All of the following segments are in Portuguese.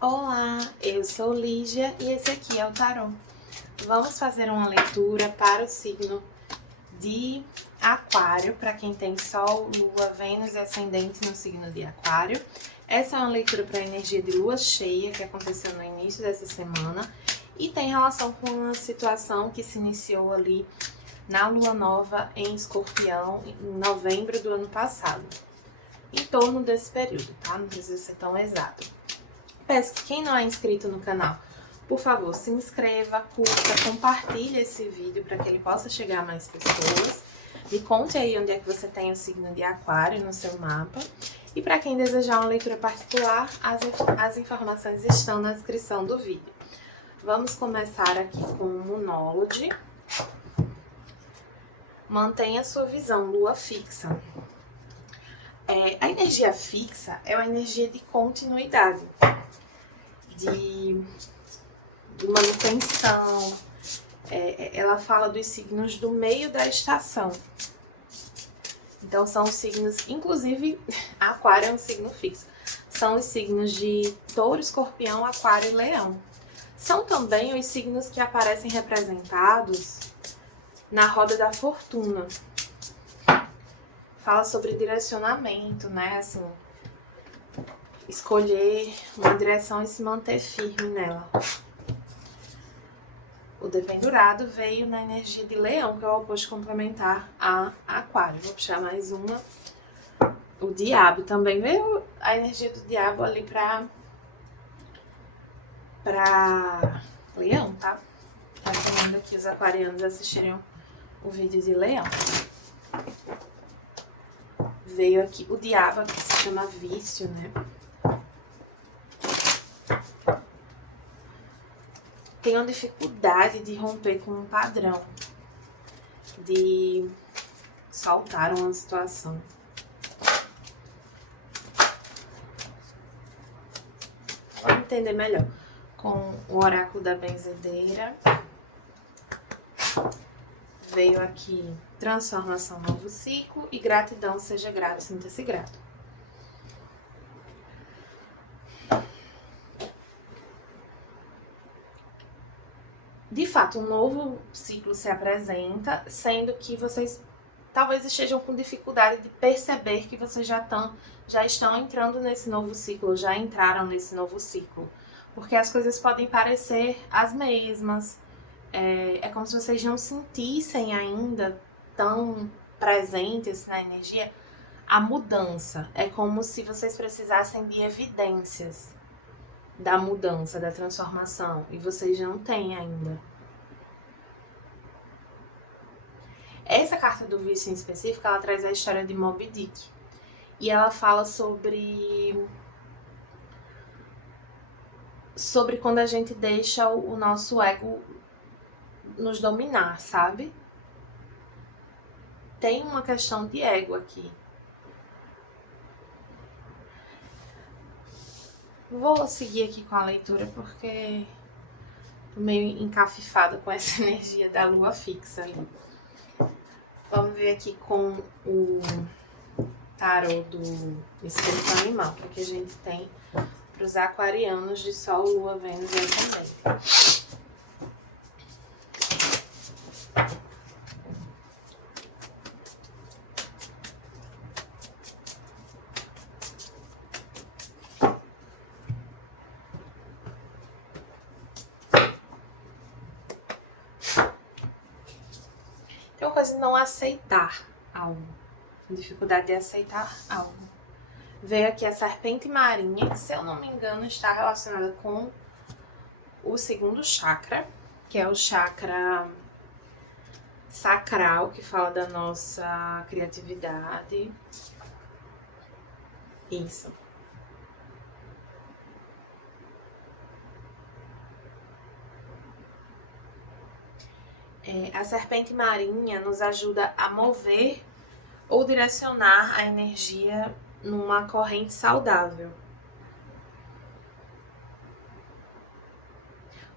Olá, eu sou Lígia e esse aqui é o tarô. Vamos fazer uma leitura para o signo de Aquário, para quem tem Sol, Lua, Vênus e Ascendente no signo de Aquário. Essa é uma leitura para a energia de lua cheia que aconteceu no início dessa semana e tem relação com uma situação que se iniciou ali na lua nova em Escorpião em novembro do ano passado. Em torno desse período, tá? Não precisa ser tão exato. Peço que quem não é inscrito no canal, por favor, se inscreva, curta, compartilhe esse vídeo para que ele possa chegar a mais pessoas. Me conte aí onde é que você tem o signo de Aquário no seu mapa. E para quem desejar uma leitura particular, as informações estão na descrição do vídeo. Vamos começar aqui com o Monólogo. Mantenha sua visão, lua fixa. A energia fixa é uma energia de continuidade, de manutenção. Ela fala dos signos do meio da estação. Então são os signos, inclusive Aquário é um signo fixo. São os signos de Touro, Escorpião, Aquário e Leão. São também os signos que aparecem representados na roda da fortuna. Fala sobre direcionamento, né? Assim, escolher uma direção e se manter firme nela. O Dependurado veio na energia de Leão, que é o oposto complementar a Aquário. Vou puxar mais uma. O Diabo também veio a energia do Diabo ali pra Leão, tá? Tá recomendo aqui os aquarianos assistirem o vídeo de Leão. Veio aqui o Diabo, que se chama Vício, né? Tenho dificuldade de romper com um padrão, de soltar uma situação. Vamos entender melhor com o oráculo da benzedeira. Veio aqui transformação, novo ciclo e gratidão, seja grato, sinta-se grato. De fato, um novo ciclo se apresenta, sendo que vocês talvez estejam com dificuldade de perceber que vocês já estão entrando nesse novo ciclo, já entraram nesse novo ciclo. Porque as coisas podem parecer as mesmas, é como se vocês não sentissem ainda tão presentes na energia a mudança. É como se vocês precisassem de evidências da mudança, da transformação, e vocês não têm ainda. Essa carta do vício em específico, ela traz a história de Moby Dick. E ela fala sobre quando a gente deixa o nosso ego nos dominar, sabe? Tem uma questão de ego aqui. Vou seguir aqui com a leitura porque tô meio encafifada com essa energia da lua fixa ali. Vamos ver aqui com o tarô do espírito animal, o que a gente tem para os aquarianos de Sol, Lua, Vênus e Ascendente. Tem uma coisa de não aceitar algo, dificuldade de aceitar algo. Veio aqui a serpente marinha, que, se eu não me engano, está relacionada com o segundo chakra, que é o chakra sacral, que fala da nossa criatividade. Isso. A serpente marinha nos ajuda a mover ou direcionar a energia numa corrente saudável.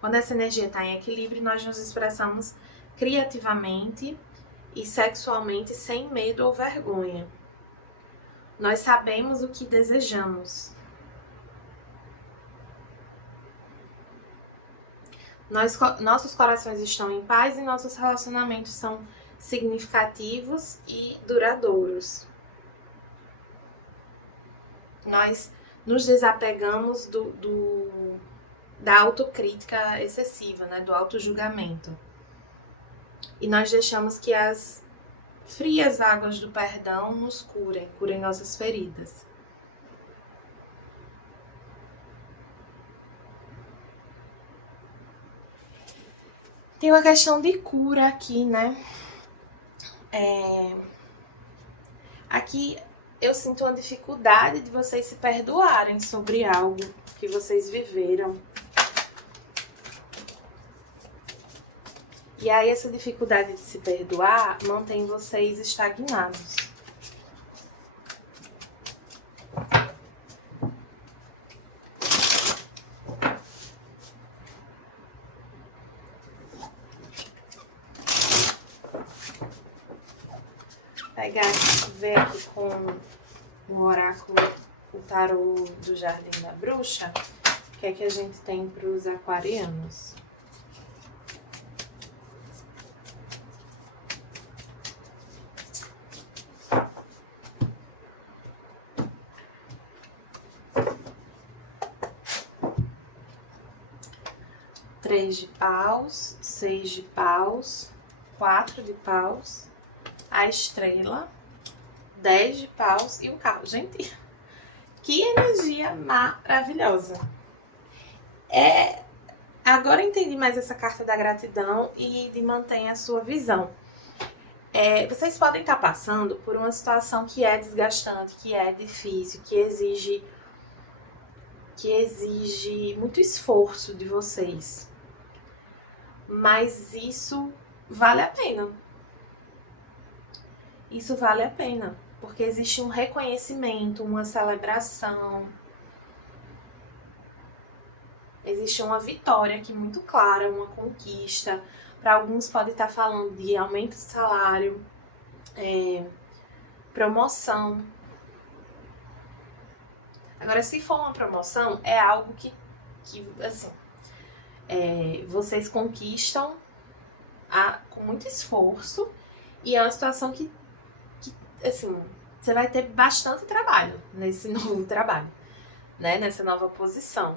Quando essa energia está em equilíbrio, nós nos expressamos criativamente e sexualmente sem medo ou vergonha. Nós sabemos o que desejamos. Nossos corações estão em paz e nossos relacionamentos são significativos e duradouros. Nós nos desapegamos da autocrítica excessiva, né? Do autojulgamento. E nós deixamos que as frias águas do perdão nos curem nossas feridas. Tem uma questão de cura aqui, né? Aqui eu sinto uma dificuldade de vocês se perdoarem sobre algo que vocês viveram. E aí essa dificuldade de se perdoar mantém vocês estagnados. Ver aqui com o oráculo, o tarô do Jardim da Bruxa, o que é que a gente tem para os aquarianos. Três de paus, 6 de paus, 4 de paus, a estrela, 10 de paus e o carro. Gente, que energia maravilhosa. Agora eu entendi mais essa carta da gratidão e de manter a sua visão. Vocês podem estar passando por uma situação que é desgastante, que é difícil, que exige muito esforço de vocês. Mas isso vale a pena. Isso vale a pena, porque existe um reconhecimento, uma celebração. Existe uma vitória aqui muito clara, uma conquista. Para alguns pode estar falando de aumento de salário, promoção. Agora, se for uma promoção, é algo que assim, vocês conquistam com muito esforço e é uma situação que assim, você vai ter bastante trabalho nesse novo trabalho, né? Nessa nova posição.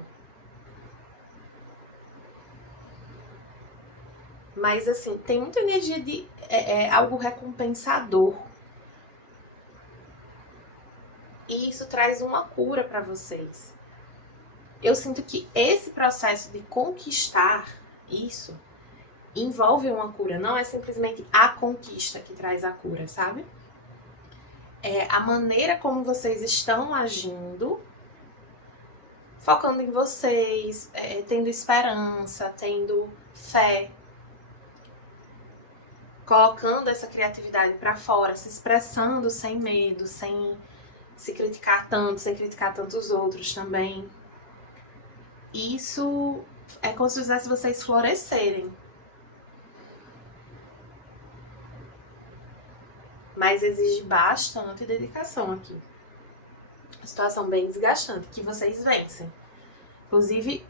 Mas, assim, tem muita energia de algo recompensador. E isso traz uma cura para vocês. Eu sinto que esse processo de conquistar isso envolve uma cura. Não é simplesmente a conquista que traz a cura, sabe? É a maneira como vocês estão agindo, focando em vocês, tendo esperança, tendo fé, colocando essa criatividade para fora, se expressando sem medo, sem se criticar tanto, sem criticar tantos outros também. Isso é como se fizesse vocês florescerem. Mas exige bastante dedicação aqui. Uma situação bem desgastante, que vocês vencem. Inclusive,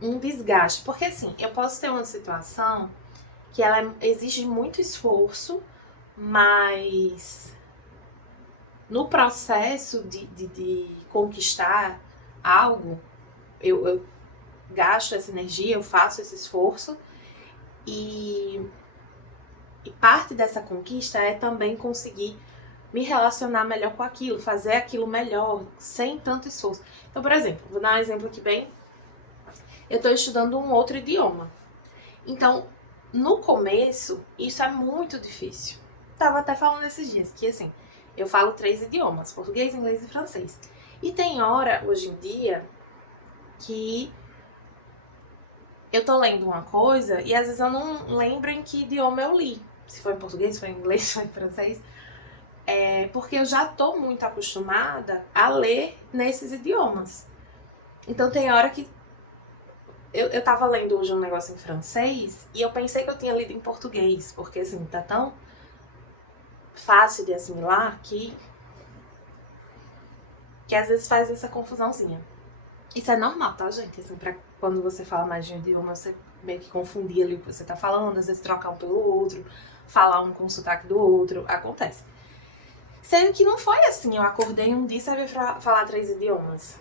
um desgaste. Porque assim, eu posso ter uma situação que ela exige muito esforço, mas no processo de conquistar algo, eu gasto essa energia, eu faço esse esforço e parte dessa conquista é também conseguir me relacionar melhor com aquilo, fazer aquilo melhor, sem tanto esforço. Então, por exemplo, vou dar um exemplo aqui bem... Eu estou estudando um outro idioma. Então, no começo, isso é muito difícil. Tava até falando esses dias que, assim, eu falo 3 idiomas, português, inglês e francês. E tem hora, hoje em dia, que eu tô lendo uma coisa e às vezes eu não lembro em que idioma eu li. Se foi em português, se foi em inglês, se foi em francês. Porque eu já tô muito acostumada a ler nesses idiomas. Então tem hora que eu tava lendo hoje um negócio em francês e eu pensei que eu tinha lido em português, porque assim, tá tão fácil de assimilar que às vezes faz essa confusãozinha. Isso é normal, tá, gente? Assim, pra quando você fala mais de um idioma, você meio que confundir ali o que você tá falando, às vezes trocar um pelo outro, falar um com o sotaque do outro, acontece. Sendo que não foi assim, eu acordei um dia e sabia falar 3 idiomas.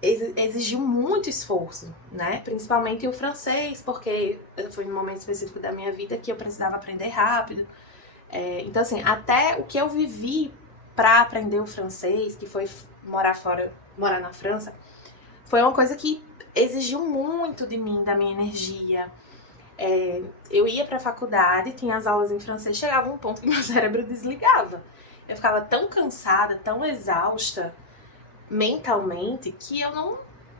Exigiu muito esforço, né? Principalmente o francês, porque foi um momento específico da minha vida que eu precisava aprender rápido. Então, assim, até o que eu vivi pra aprender o francês, que foi morar fora, morar na França, foi uma coisa que exigiu muito de mim, da minha energia. Eu ia pra faculdade, tinha as aulas em francês, chegava um ponto que meu cérebro desligava. Eu ficava tão cansada, tão exausta mentalmente, que eu não.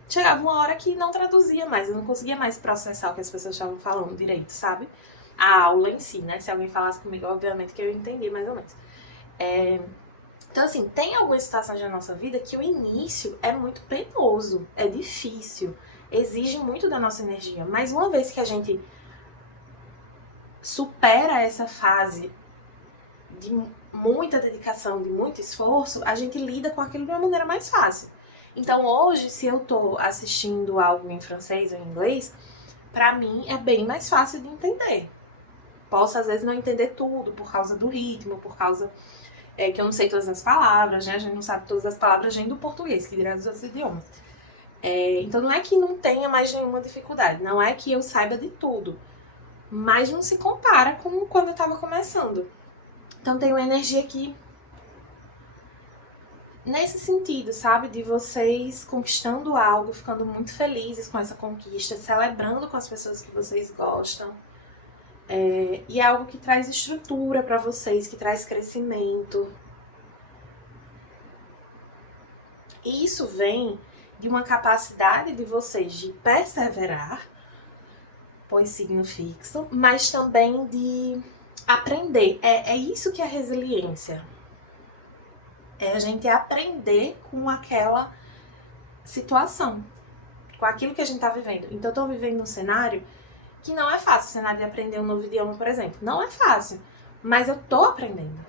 Chegava uma hora que não traduzia mais, eu não conseguia mais processar o que as pessoas estavam falando direito, sabe? A aula em si, né? Se alguém falasse comigo, obviamente que eu entendi mais ou menos. Então, assim, tem algumas situações na nossa vida que o início é muito penoso, é difícil, exige muito da nossa energia. Mas uma vez que a gente supera essa fase de muita dedicação, de muito esforço, a gente lida com aquilo de uma maneira mais fácil. Então, hoje, se eu tô assistindo algo em francês ou em inglês, pra mim é bem mais fácil de entender. Posso, às vezes, não entender tudo por causa do ritmo, por causa que eu não sei todas as palavras, né? A gente não sabe todas as palavras nem do português, que dirá dos outros idiomas. Então não é que não tenha mais nenhuma dificuldade, não é que eu saiba de tudo, mas não se compara com quando eu tava começando. Então tem uma energia aqui nesse sentido, sabe? De vocês conquistando algo, ficando muito felizes com essa conquista, celebrando com as pessoas que vocês gostam. E é algo que traz estrutura pra vocês, que traz crescimento. E isso vem de uma capacidade de vocês de perseverar, pois signo fixo, mas também de aprender. É isso que é resiliência. É a gente aprender com aquela situação, com aquilo que a gente tá vivendo. Então eu tô vivendo um cenário que não é fácil, o cenário de aprender um novo idioma, por exemplo. Não é fácil, mas eu tô aprendendo.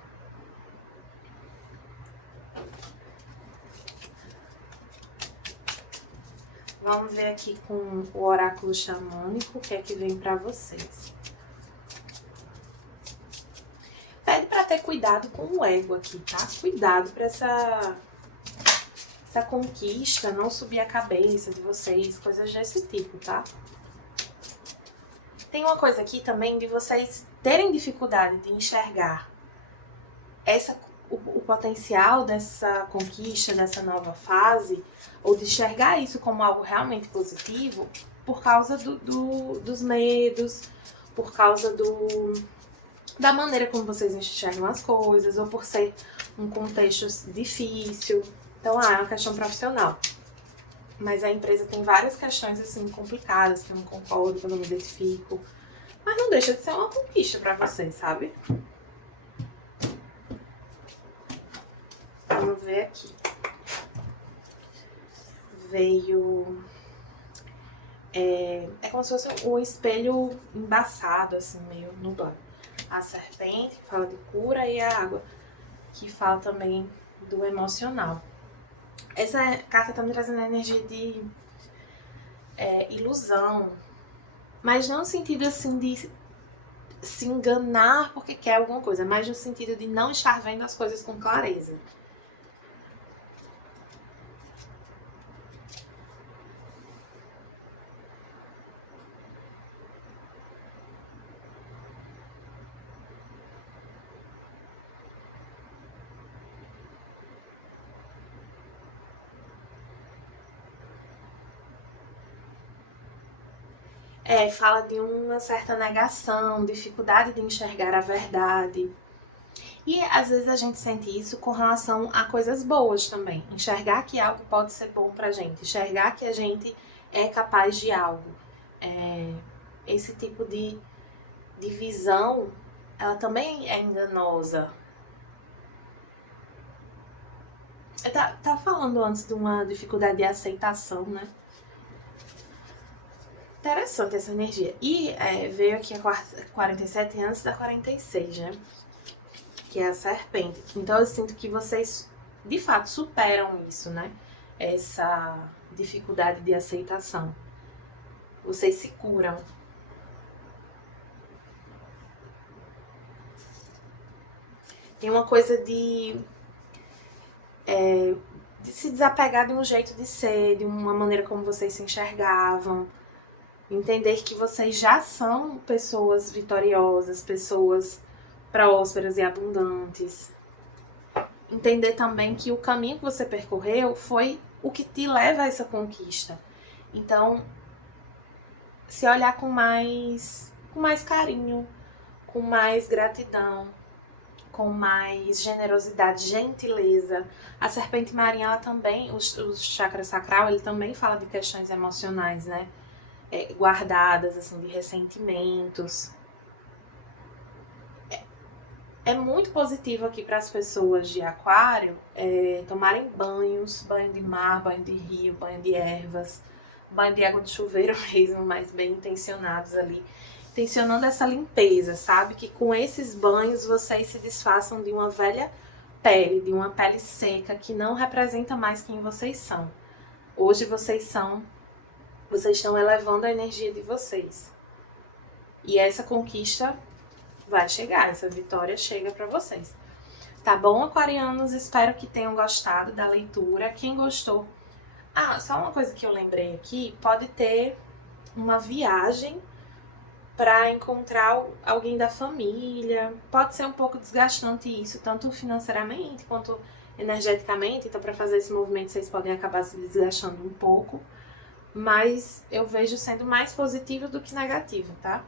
Vamos ver aqui com o oráculo xamânico o que é que vem pra vocês. Pede pra ter cuidado com o ego aqui, tá? Cuidado pra essa conquista não subir a cabeça de vocês, coisas desse tipo, tá? Tem uma coisa aqui também de vocês terem dificuldade de enxergar o potencial dessa conquista, dessa nova fase, ou de enxergar isso como algo realmente positivo, por causa dos medos, por causa da maneira como vocês enxergam as coisas, ou por ser um contexto difícil. Então, é uma questão profissional. Mas a empresa tem várias questões, assim, complicadas, que eu não concordo, que eu não me identifico. Mas não deixa de ser uma conquista pra vocês, sabe? Vamos ver aqui. Veio... É como se fosse um espelho embaçado, assim, meio nublado. A serpente, que fala de cura, e a água, que fala também do emocional. Essa carta tá me trazendo a energia de ilusão, mas não no sentido assim de se enganar porque quer alguma coisa, mas no sentido de não estar vendo as coisas com clareza. Fala de uma certa negação, dificuldade de enxergar a verdade. E às vezes a gente sente isso com relação a coisas boas também. Enxergar que algo pode ser bom pra gente, enxergar que a gente é capaz de algo. Esse tipo de visão, ela também é enganosa. Tá falando antes de uma dificuldade de aceitação, né? Interessante essa energia. E veio aqui a 47 antes da 46, né? Que é a serpente. Então eu sinto que vocês, de fato, superam isso, né? essa dificuldade de aceitação. Vocês se curam. Tem uma coisa de se desapegar de um jeito de ser, de uma maneira como vocês se enxergavam. Entender que vocês já são pessoas vitoriosas, pessoas prósperas e abundantes. Entender também que o caminho que você percorreu foi o que te leva a essa conquista. Então, se olhar com mais carinho, com mais gratidão, com mais generosidade, gentileza. A serpente marinha, ela também, o chakra sacral, ele também fala de questões emocionais, né? Guardadas, assim, de ressentimentos. É muito positivo aqui para as pessoas de aquário tomarem banhos, banho de mar, banho de rio, banho de ervas, banho de água de chuveiro mesmo, mas bem intencionados ali. Intencionando essa limpeza, sabe? Que com esses banhos vocês se desfaçam de uma velha pele, de uma pele seca que não representa mais quem vocês são. Hoje vocês estão elevando a energia de vocês. E essa conquista vai chegar, essa vitória chega para vocês. Tá bom, aquarianos? Espero que tenham gostado da leitura. Quem gostou... só uma coisa que eu lembrei aqui, pode ter uma viagem para encontrar alguém da família. Pode ser um pouco desgastante isso, tanto financeiramente quanto energeticamente. Então, para fazer esse movimento, vocês podem acabar se desgastando um pouco. Mas eu vejo sendo mais positivo do que negativo, tá?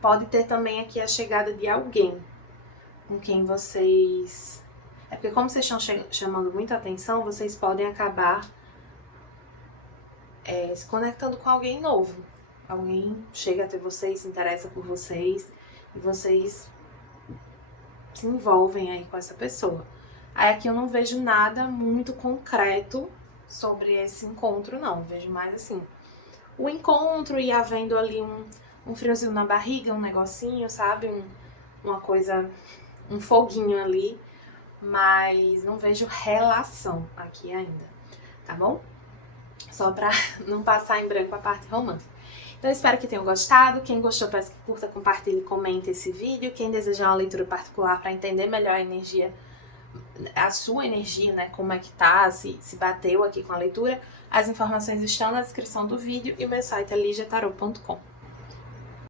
Pode ter também aqui a chegada de alguém com quem vocês... porque como vocês estão chamando muita atenção, vocês podem acabar se conectando com alguém novo. Alguém chega até vocês, se interessa por vocês e vocês se envolvem aí com essa pessoa. Aí aqui eu não vejo nada muito concreto sobre esse encontro, não. Eu vejo mais assim, o encontro e havendo ali um friozinho na barriga, um negocinho, sabe? Uma coisa, um foguinho ali, mas não vejo relação aqui ainda, tá bom? Só pra não passar em branco a parte romântica. Então, eu espero que tenham gostado. Quem gostou, peço que curta, compartilhe e comente esse vídeo. Quem desejar uma leitura particular para entender melhor a energia, a sua energia, né? Como é que tá, se bateu aqui com a leitura, as informações estão na descrição do vídeo e o meu site é ligiatarot.com.